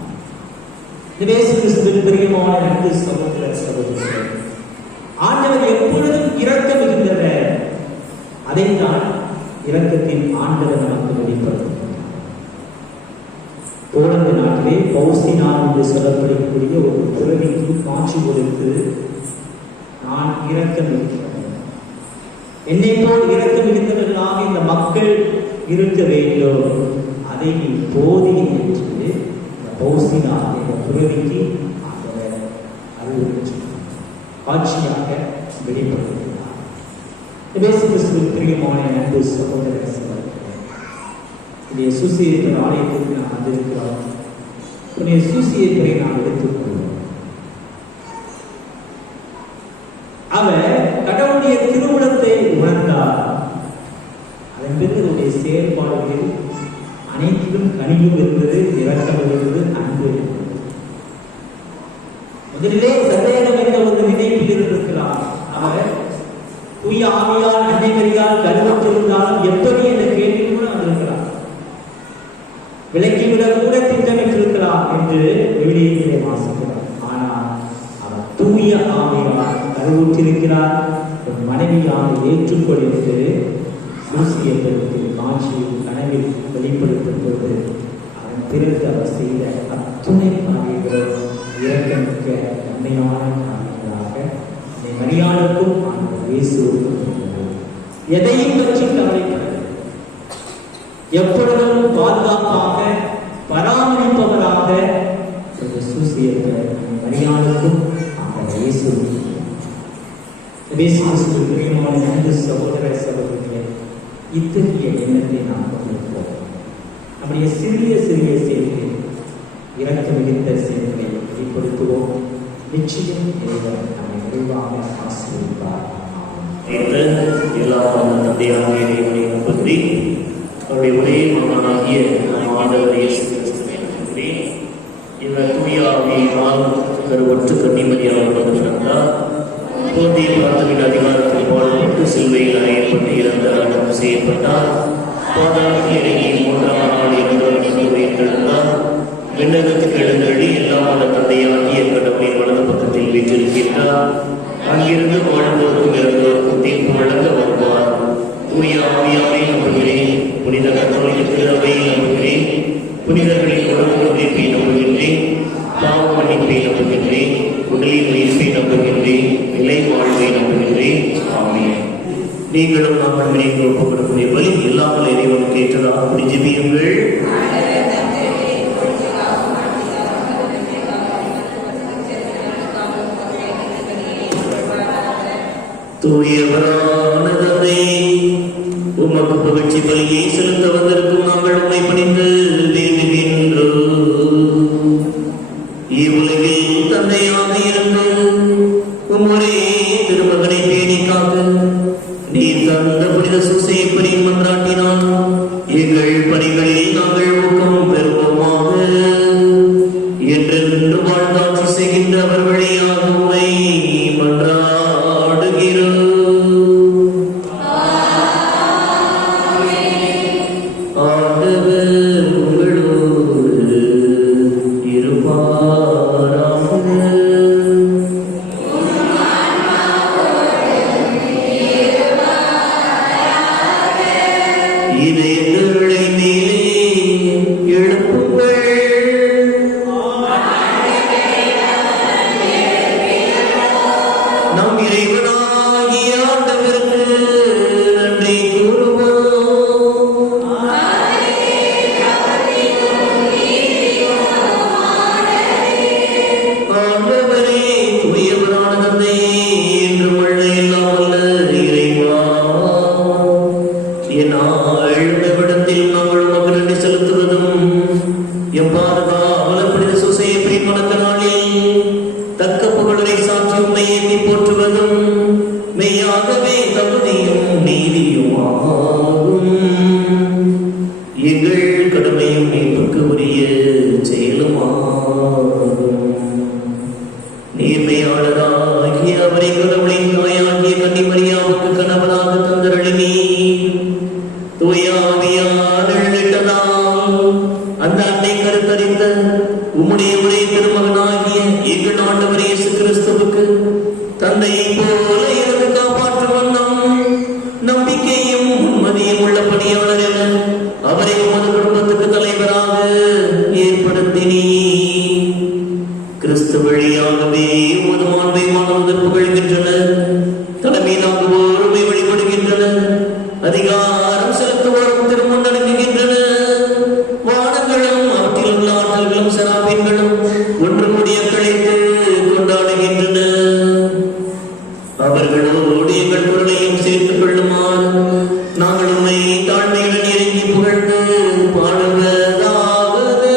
இயேசு கிறிஸ்துவின் பிரியமான அன்பு சகோதர சகோதரிகளே, ஆண்டவர் எப்பொழுதும் இரக்கம் மிகுந்தவர். அதைத்தான் இரக்கத்தின் ஆண்டவர் நமக்கு வெளிப்படுத்துகிறார். போலந்து நாட்டிலே பௌசினா என்று சொல்லப்படக்கூடிய ஒரு துறவிக்கு காட்சி கொடுத்து, நான் இரக்கம் இருக்கிறேன், என்னை போல் இரக்கம் இருந்தவர்களாக இந்த மக்கள் இருக்க வேண்டும், அதை நீ போதி என்று இந்த பௌசினா என்ற துறவிக்கு ஆண்டவர் அறிவுறுத்தி காட்சியாக வெளிப்படுத்துகிறார். இயேசு கிறிஸ்துவின் பிரியமான அன்பு சகோதர சகோதரிகளே, இந்த சூசியேட்டர் ஆலயத்திற்கு நாம் வந்திருக்கிறோம். புனித சூசியேட்டரை நாம் எடுத்துக்கொள்வோம். அவர் திருவுளத்தை உணர்ந்தார். அதன் பிறகு அவருடைய செயல்பாடுகளில் அனைத்திலும் கனிவு இருந்தது, இரக்கம் இருந்தது, அன்பு இருந்தது. முதலிலே சந்தேகம் என்ற ஒரு நினைப்பில் இருந்திருக்கலாம். அவர் தூய ஆவியால் அன்னை மரியால் கருவற்றிருந்தாலும் எப்படி என்ற கேள்வி கூட வந்திருக்கலாம். விலக்கிவிடக் கூட திட்டமிட்டிருக்கலாம் என்று விவிலியத்திலே வாசிக்கிறார். ஆனால் அவர் தூய ஆவியால் கருவுற்றிருக்கிறார், ஒரு மனைவியாக ஏற்றுக்கொண்டு சூசியத்திற்கு காட்சியில் கனவில் வெளிப்படுத்தும் போது அதன் பிறகு அவர் செய்த அத்துணை காரியங்கள் இரக்கமிக்க நன்மையான காரியங்களாக மரியாளுக்கும் அந்த இயேசுவுக்கும் எதையும் பற்றி கவலைப்படவில்லை. எப்பொழுதும் பாதுகாப்பாக பராமரிப்பவராக ஒரு சூசியத்தை மரியாளுக்கும் அந்த இயேசுவுக்கும் பிரியமான அன்பு சகோதர சகோதரியே, இத்தகைய எண்ணத்தை நாம் கொண்டிருக்கிறோம். நம்முடைய சிறிய சிறிய செயல்களை இறக்க மிகுந்த செயல்களை வெளிப்படுத்துவோம். நிச்சயம் இறைவன் நம்மை நிறைவாக ஆசீர்வதிப்பார். எல்லா தந்தையாகிய இறைவனை நம்புகிறே, அவருடைய ஒரே மகனாகிய நம் ஆண்டவர் இயேசு கிறிஸ்துவை நம்புகிறேன். இவர் தூய ஆவியினால் கருவற்று கன்னிமரியால் பிறந்தார். போதிய பிரார்த்தனையின் அதிகாரத்தில் பாடுபட்டு சிலுவையில் அறையப்பட்டு இறந்த அடக்கம் செய்யப்பட்டார். பாதாளத்தில் இறங்கி 3ஆம் நாள் இறந்தவர்களுக்கு உயிர்த்தெழுந்தார். விண்ணகத்துக்கு எழுந்தருளி எல்லாம் வல்ல தந்தையாகிய கடவுளின் வலது பக்கத்தில் வீற்றிருக்கின்றார். அங்கிருந்து வாழ்ந்தோருக்கும் இறந்தோருக்கும் தீர்ப்பு வழங்க வருவார். தூய ஆவியாரை நம்புகிறேன். புனித கத்தோலிக்க திருவையை நம்புகிறேன். புனிதர்களின் உடம்பு உழைப்பை நம்புகின்றேன். பாவ மன்னிப்பை நம்புகின்றேன். உடலின் உயிர்ப்பை நம்புகின்றேன். நிலை வாழ்வை நம்புகின்றேன். ஆமென். நீங்களும் நாங்கள் நினைவு ஒப்புக்கொள்ளக்கூடிய பலி இல்லாமல் இறைவனுக்கு ஏற்றதாக அப்படி ஜெபியுங்கள். தூயவரான தந்தை, உமக்கு புகழ்ச்சி பலியை செலுத்த வந்திருக்கும் நாங்கள் உம்மை பணிந்து வேண்டுகின்றோம். இவ்வுலகில் தந்தையாக இருந்து உம்முடைய திருமகனை பேணி காக்க நீர் தந்த புனித சூசையப்பரின் மன்றாட்டினால் எங்கள் பணிகளில் நாங்கள் ஊக்கம் பெறுவோமாக. என்றென்று வாழ்ந்தாட்சி செய்கின்ற அவர் வழியாக உம்மை மன்றாடுகிறோம். ஆண்டவர் உங்களோடு இருப்பாராக. இதயங்களை மேலே எழுப்புங்கள். நம் இறைவனாகிய ஆண்டவருக்கு நன்றி கூறுவோம். ஆண்டவரே, தூயவரான தந்தையே, என்றும் உள்ள எல்லாம் வல்ல இறைவா, எந்நாளுமிடத்தில் நாங்கள் உமக்கு நன்றி செலுத்துவதும் எவ்வாறு புனித சூசையப்பரி வணக்க நாளில் தக்க புகழரை சாற்றி உம்மை ஏற்றி போற்றுவதும் மெய்யாகவே தகுதியும் நீதியும் ஆகும். எங்கள் கடமையும் மீட்புக்கு உரிய செயலும் ஆகும். நேர்மையாளராகிய அவரை கடவுளின் தாயாகிய கன்னிமரியாவுக்கு கணவனாக தந்தருளினீ. தூய ஆவியால் எழுதிட்டதால் அந்த அன்னை கருத்தரித்த உம்முடைய ஒரே திருமகனாகிய எங்கள் ஆண்டவர் இயேசு கிறிஸ்துவுக்கு தந்தையை போல இருந்து காப்பாற்றும் வண்ணம் நம்பிக்கையும் உண்மதியும் உள்ள பணியாளர் என அவரை உமது குடும்பத்துக்கு தலைவராக ஏற்படுத்தினீ. கிறிஸ்து வழியாகவே உமது மாண்பை மாணவர்கள் புகழ்கின்றன. தலைமை நாங்குவோருமை வழிபடுகின்றனர். அதிகாரம் செலுத்துவோரும் திருமுன் அடங்குகின்றனர். வானங்களும் அவற்றில் உள்ள ஆற்றல்களும் செராபீன்களும் ஒன்று கூடிய கழித்து கொண்டாடுகின்றன. அவர்களோடு எங்கள் குரலையும் சேர்த்துக் கொள்ளுமாறு நாங்கள் உண்மை தாழ்மையுடன் இறங்கி புகழ்ந்து பாடுவதாவது.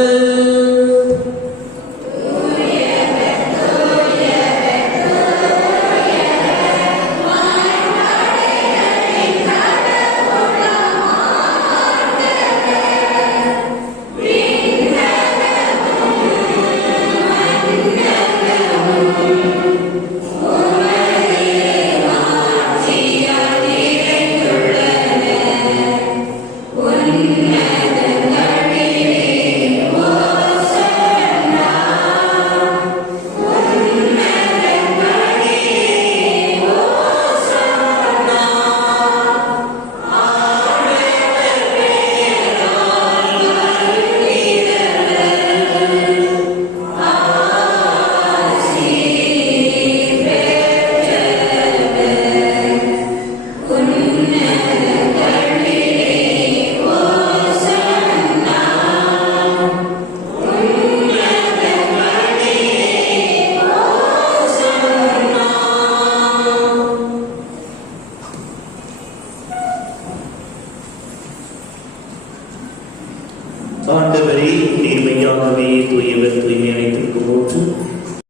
ஆண்டவரே, நேர்மையாகவே தூயவர் தூய்மை அனைத்திற்கும் ஊற்று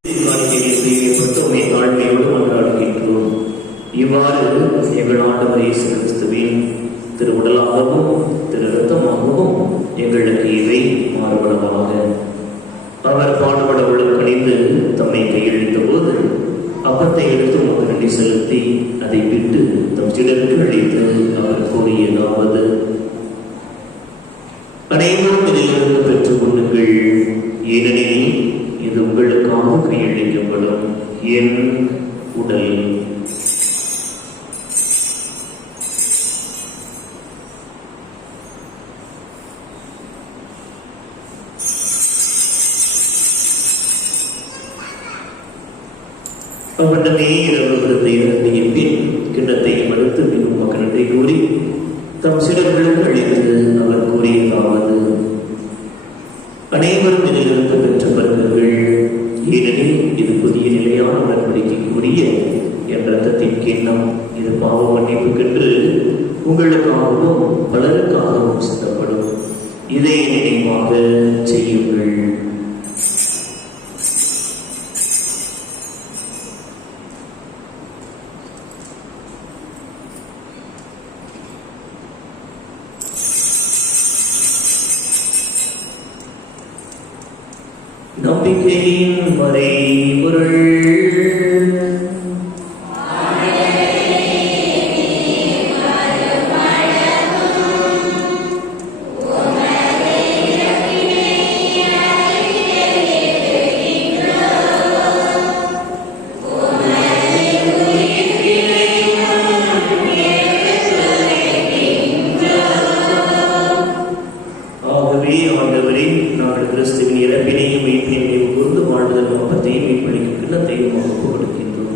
தூய்மைப்பட்டு உண்மை தாழ்மையோடு கொண்டாடுகின்றோம். இவ்வாறு எங்கள் ஆண்டவர் இயேசு கிறிஸ்துவின் திரு உடலாகவும் திரு இரத்தமாகவும் எங்களுக்கு இவை மாறுபடமாக. அவர் பாடுபட உள்ள தம்மை கையெழுத்த போது அப்பத்தை எடுத்து உமக்கு நன்றி செலுத்தி அதை விட்டு தம் சிலருக்கு அளித்து அவர் கூறியதாவது: அனைவரும் இதிலிருந்து பெற்றுக் கொள்ளுங்கள், ஏனெனில் இது உங்களுக்காக கையளிக்கப்படும் என் உடல். அவனமே இரவு விருந்தை இறந்திய பின் கிண்ணத்தையும் அடுத்து மிகவும் மக்களிடத்தை கூறி தம் சிலர்களுக்கு அளித்து அவர் கூறியதாவது: அனைவரும் இதிலிருந்து பெற்ற பருகுகள், ஏனெனில் இது புதிய நிலையான உடன்படிக்கைக்குரிய என் ரத்தத்தின் கிண்ணம். இது பாவ மன்னிப்புக்கென்று உங்களுக்காகவும் பலருக்காகவும் சித்தப்படும். இதை நினைவாக செய்யுங்கள். நம்பிக்கையின் மறைபொருள். கிறிஸ்துவின் இறப்பினையும் மீட்பினையும் கூர்ந்து வாழ்வதற்கு அப்பத்தையும் மீட்பளிக்கும் கிண்ணத்தையும் நமக்கு கொடுக்கின்றோம்.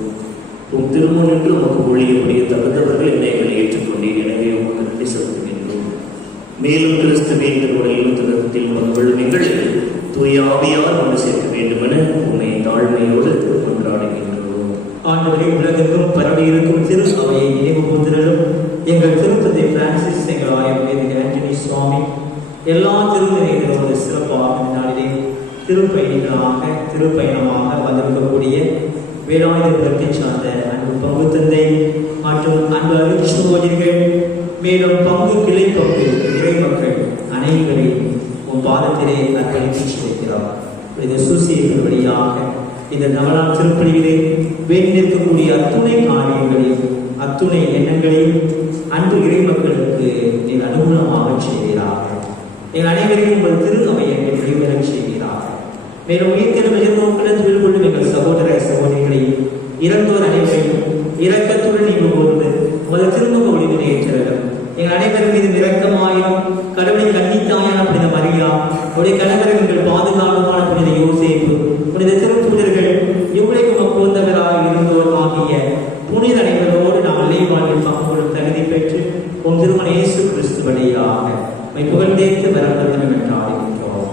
உம் திருமணம் என்று உமக்கு ஒழியக்கூடிய தகுந்தவர்கள் என்னைகளை ஏற்றுக்கொண்டீர். எனவே உமக்கு நன்றி செலுத்துகின்றோம். மேலும் கிறிஸ்துவின் திருவுடையிலும் திருத்தத்தில் உமக்கு எங்களை தூய ஆவியார் ஒன்று சேர்க்க வேண்டும் என உண்மை தாழ்மையோடு கொண்டாடுகின்றோம். ஆண்டவரே, உலகெங்கும் பரவி இருக்கும் திரு அவையை நினைவு கூர்ந்திலும் எங்கள் திருத்தந்தை பிரான்சிஸ், எங்கள் ஆயர் ஆண்டனி சுவாமி எல்லா திருநிலைகளோடு சிறப்பாக நாளிலே திருப்பயணமாக வந்திருக்கக்கூடிய வேளாண்மை சார்ந்த அன்பு பங்கு தந்தை மற்றும் அன்பு அருட்சகோதரிகள், மேலும் பங்கு கிளை பங்கு இறை மக்கள் அனைவரையும் உன் பாதத்திலே அர்ப்பணித்து செலுத்தினார். இந்த சூசியர்கள் வழியாக இந்த நவநாள் திருப்பலியிலே வேண்டியிருக்கக்கூடிய அத்துணை காரியங்களையும் அத்துணை எண்ணங்களையும் அன்பு இறை மக்களுக்கு நீங்கள் அனுகூலமாக செய்கிறார்கள். எங்கள் அனைவரையும் உங்கள் திரு அவையை வெளிவரச் செய்கிறார்கள். மேலும் உயிர்த்தெழும் எதிர்நோக்கிடத்தில் கொள்ளும் எங்கள் சகோதர சகோதரிகளையும் இறந்தோர் அனைவரையும் இரக்கத்துடன் நீங்கள் கொண்டு உங்கள் திருமுக ஒளிவினை ஏற்றவர்கள். எங்கள் அனைவரும் மீது இரக்கமாயிரும். கடவுளின் கன்னித்தாயான புனித மரியா, உடைய கணவர்கள் எங்கள் பாதுகாப்பான புனித யோசேப்பு, புனித திருப்புதர்கள், இவ்வுலகம் போந்தவராக இருந்தோர் ஆகிய புனித அனைவரோடு நாம் அல்லை வாழ்வில் பங்குகளும் தகுதி பெற்று உம் திருமண இயேசு கிறிஸ்து வழியாக புகழ்ந்தேத்து வரப்படும் என்று ஆடுகின்றோம்.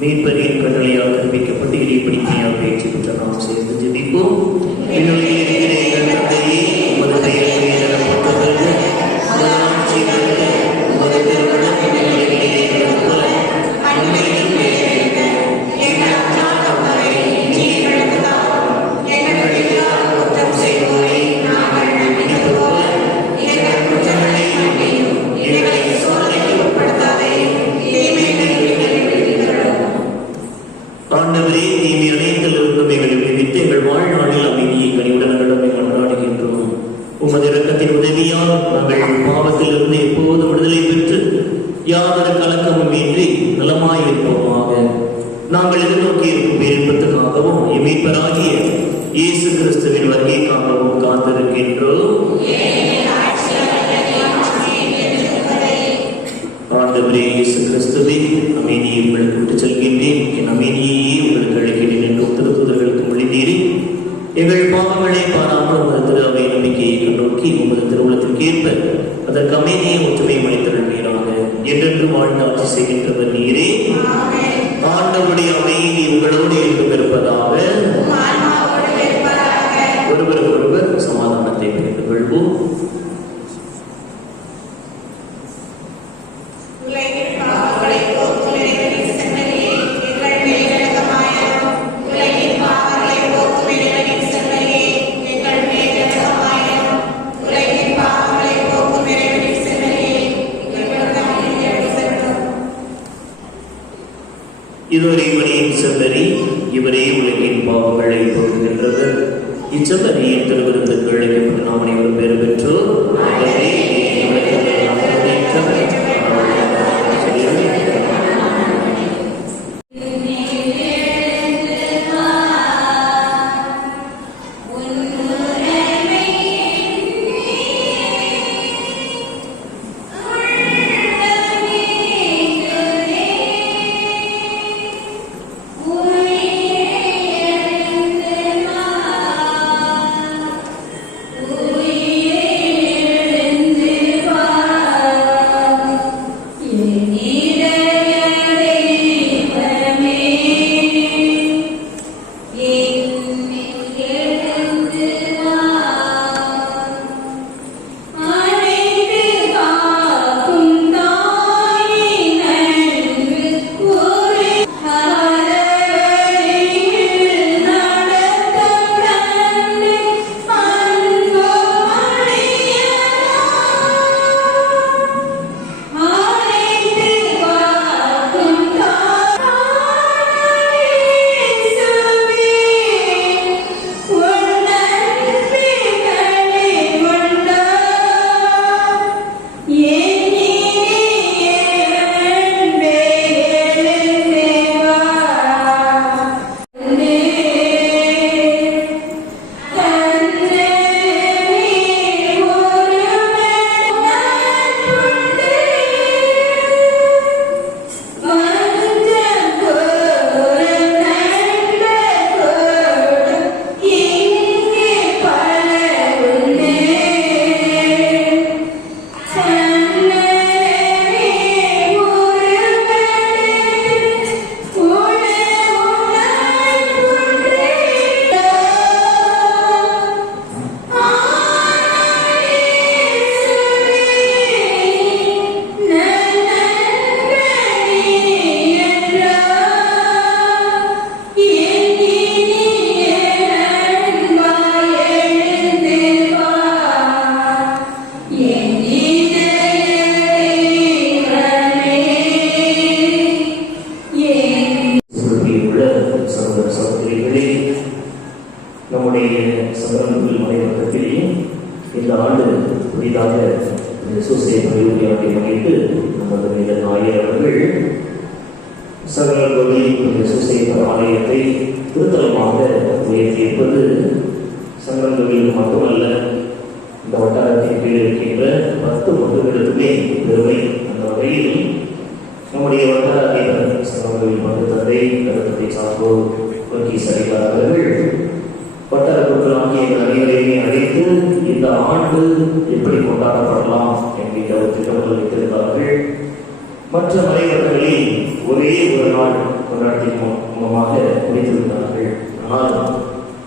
மீட்பரின் கட்டளையால் கற்பிக்கப்பட்டு இறைப்படிக்கையால் பயிற்சி பெற்ற நாம் சேர்ந்து ஜெபிப்போம். ஆண்டவரே, தீமை அனைத்திலிருந்தும் எங்களை விடுவித்து எங்கள் வாழ்நாளில் அமைதியை கனிவுடன் கடமை கொண்டாடுகின்றோம். உமது இரக்கத்தின் உதவியால் நாங்கள் பாவத்திலிருந்து எப்போதும் விடுதலை பெற்று யாதொரு கலக்கமும் இன்றி நலமாயிருப்போமாக. நாங்கள் எதிர்நோக்கி இருக்கும் பேரின்பத்துக்காகவும் மீட்பராகிய இயேசு கிறிஸ்துவின் வருகைக்காகவும் காத்திருக்கின்றோம். பாவங்களை பாராமல் உமது திரு அவை நம்பிக்கையை கண்ணோக்கி உமது திருவுளத்திற்கேற்ப அதற்கு அமைதியை ஒற்றுமை மனிதர்கள் நீராக என்றென்று வாழ்ந்து ஆட்சி செய்கின்றவர் நீரே. ஆண்டவருடைய அமைதி உங்களோடு என்றும் இருப்பதாக. ஒருவருக்கொருவர் சமாதானத்தை பகிர்ந்து கொள்வோம். இதுவரை மணியின் செம்மறி, இவரே உலகின் பாவங்களை போக்குகின்றவர். இச்செம்மறியின் திருவிருந்துக்கு அழைக்கப்பட்ட நாம் அனைவரும் பெறு பெற்றோர். நம்முடைய சங்கரன்கோவில் மலைவட்டத்திலேயே இந்த ஆண்டு புதிதாக சூசைட் பரிவுரையாட்டை முன்னிட்டு நமது மீது நாயர் அவர்கள் சங்கரன்கோவில் சூசைட் ஆலயத்தை திருத்தலமாக உயர்த்தியிருப்பது சங்கரன்கோவில் மட்டுமல்ல, இந்த வட்டாரத்தின் கீழ் இருக்கின்ற 10 மதங்களுக்குமே பெருமை. அந்த வகையில் நம்முடைய வட்டார அதிபர் சங்கரன்கோவில் மத தந்தை கருத்தத்தை சார்போர் சரிகார் அவர்கள் வட்டார குழுக்களாகிய எங்கள் அனைவரையுமே அழைத்து இந்த ஆண்டு எப்படி கொண்டாடப்படலாம் என்கின்ற ஒரு திட்டங்கள் வைத்திருந்தார்கள். மற்ற மலைவட்டங்களில் ஒரே ஒரு நாள் கொண்டாட்டத்தின் மூலமாக முடித்திருந்தார்கள். ஆனால்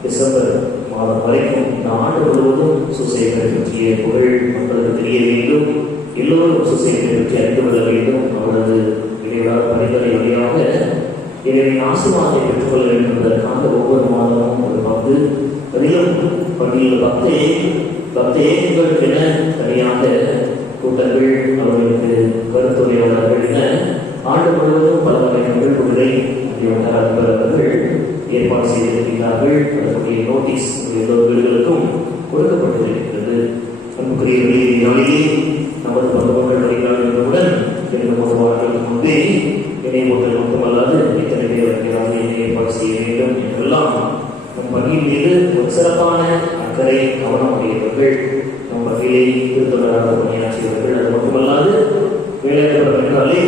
டிசம்பர் மாதம் வரைக்கும் இந்த ஆண்டு முழுவதும் சூசைட்டை பற்றிய புகழ் மக்களுக்கு தெரிய வேண்டும், எல்லோரும் சூசைட்டை பற்றி அறிந்து கொள்ள வேண்டும். அவரது இடைவிடாத பணிகளை வழியாக எனவே ஆசீர்வாதத்தை பெற்றுக்கொள்ள வேண்டும் என்பதற்காக ஒவ்வொரு மாதமும் ஒரு பங்கு அதிலும் பள்ளியில் பக்தேயங்கள் என தனியாக கூட்டங்கள், அவர்களுக்கு கருத்துரையாளர்கள் என ஆண்டு முழுவதும் பல வகை நிகழ்வுகளை அவர்கள் ஏற்பாடு செய்திருக்கிறார்கள். அதற்குரிய நோட்டீஸ் எல்லோரு வீடுகளுக்கும் கொடுக்கப்பட்டிருக்கிறது. அன்புக்குரிய வெளியே நமது பருவங்கள் வழிகாடு என்பதுடன் 2-3 வாரங்களுக்கு முன்பே இணையமூட்டல் மட்டுமல்லாது இத்தனை பேர் வைக்கிறார்கள், ஏற்பாடு செய்ய வேண்டும் என்றெல்லாம் நம் பணியின் மீது ஒரு சிறப்பான அக்கறை கவனம் உடையவர்கள். நம் பணியிலே திருத்தொடராக பணியாற்றியவர்கள். அது மட்டுமல்லாது வேலையாளர்கள் என்றாலே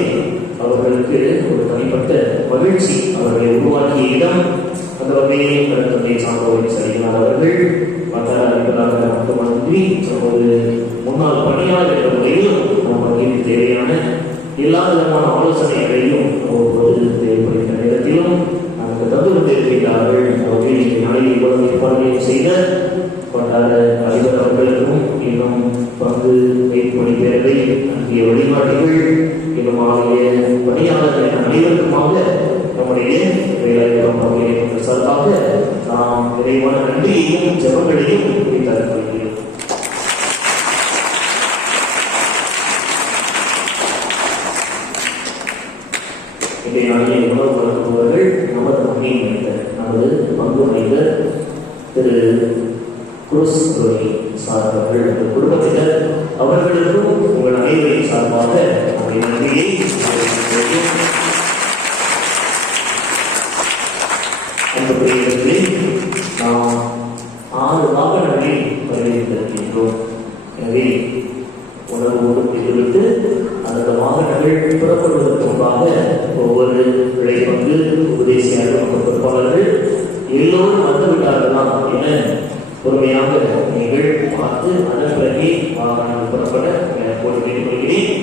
அவர்களுக்கு ஒரு தனிப்பட்ட மகிழ்ச்சி. அவர்களை உருவாக்கிய இடம் அந்த வகையை தந்தை சான்றோரை சரிகிறார் அவர்கள் எல்லா விதமான ஆலோசனைகளையும் ஒவ்வொரு தேவைப்படுகிற நேரத்திலும் நமக்கு தந்து கொண்டிருக்கிறார்கள். நாளில் இவ்வளவு ஏற்பாடுகளையும் செய்த கொண்டாட அதிபர் அவர்களுக்கும் இன்னும் பங்கு வைப்பணி பேரவை அங்கே வழிகாட்டிகள் இன்னும் ஆகிய பணியாளர்கள் அனைவருக்குமாக நம்முடைய வேலைவாய்ப்பு பகுதியை சார்பாக நாம் விரைவான நன்றியையும் ஜெபங்களையும் குறித்தருக்கிறோம். இன்றைய நாளில் உணவு வழங்குபவர்கள் நமது மண்ணின் மைந்தர், நமது பங்கு மைந்தர் திரு குருஸ் சார்பவர்கள், அந்த குடும்பத்தினர் அவர்களுக்கும் உங்கள் அனைவரின் சார்பாக நம்முடைய நன்றியை நாம் 6 வாகனங்களில் வரவேற்றிருக்கின்றோம். எனவே உணவு முடித்துவிட்டு அந்த வாகனங்கள் புறப்படுவதற்கு முன்பாக ஒவ்வொரு விளை பங்கு உபதேசியாளர் பொறுப்பாளர்கள் எல்லோரும் வந்துவிட்டார்களாம் என பொறுமையாக நீங்கள் பார்த்து அதன் பிறகு வாகனங்கள் புறப்பட போட்டு கேட்டுக்கொள்கிறேன்.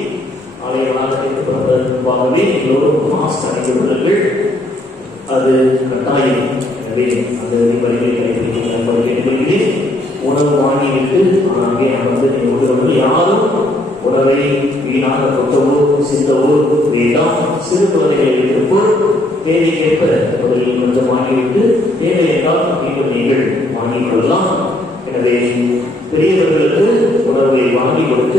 ஆலய வளாகத்திற்கு புறப்படுவதற்கு முன்பாகவே எல்லோரும் மாஸ்க் அணிந்து கொள்ளுங்கள், அது கட்டாயம். எனவே அந்த விதிமுறைகளை கடைபிடிக்க கேட்டுக்கொள்கிறேன். உணவு வாங்கிவிட்டு அங்கே அமர்ந்து நீங்கள் யாரும் உணவை வீணாக கொட்டவோ சிந்தவோ வேண்டாம். சிறு குழந்தைகளை வைத்திருப்போர் தேவைக்கேற்ப முதலில் கொஞ்சம் வாங்கிவிட்டு தேவை என்றால் நீங்கள் வாங்கிக் கொள்ளலாம். எனவே பெரியவர்களுக்கு உணவை வாங்கி கொடுக்க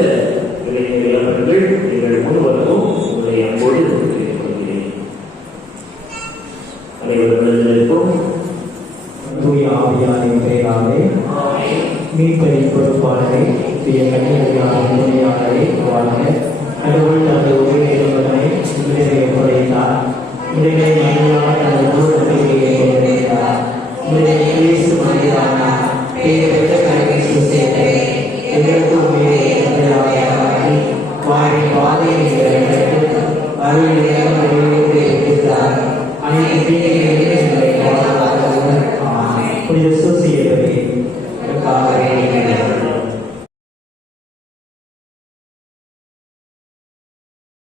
இளைஞர்கள் நீங்கள் முன்வரவும் உங்களை அன்போடு கேட்டுக்கொள்கிறேன். அனைவர்களுக்கும் தூய ஆவியாரின் பெயராலே மீட்பரின் பொறுப்பாளரை தூய கன்னியாரின் துணையாளரை வாழ்க. கடவுள் தனது உயிரை என்பதனை விடுதலை குறைத்தார். விடுதலை மகிழ்வான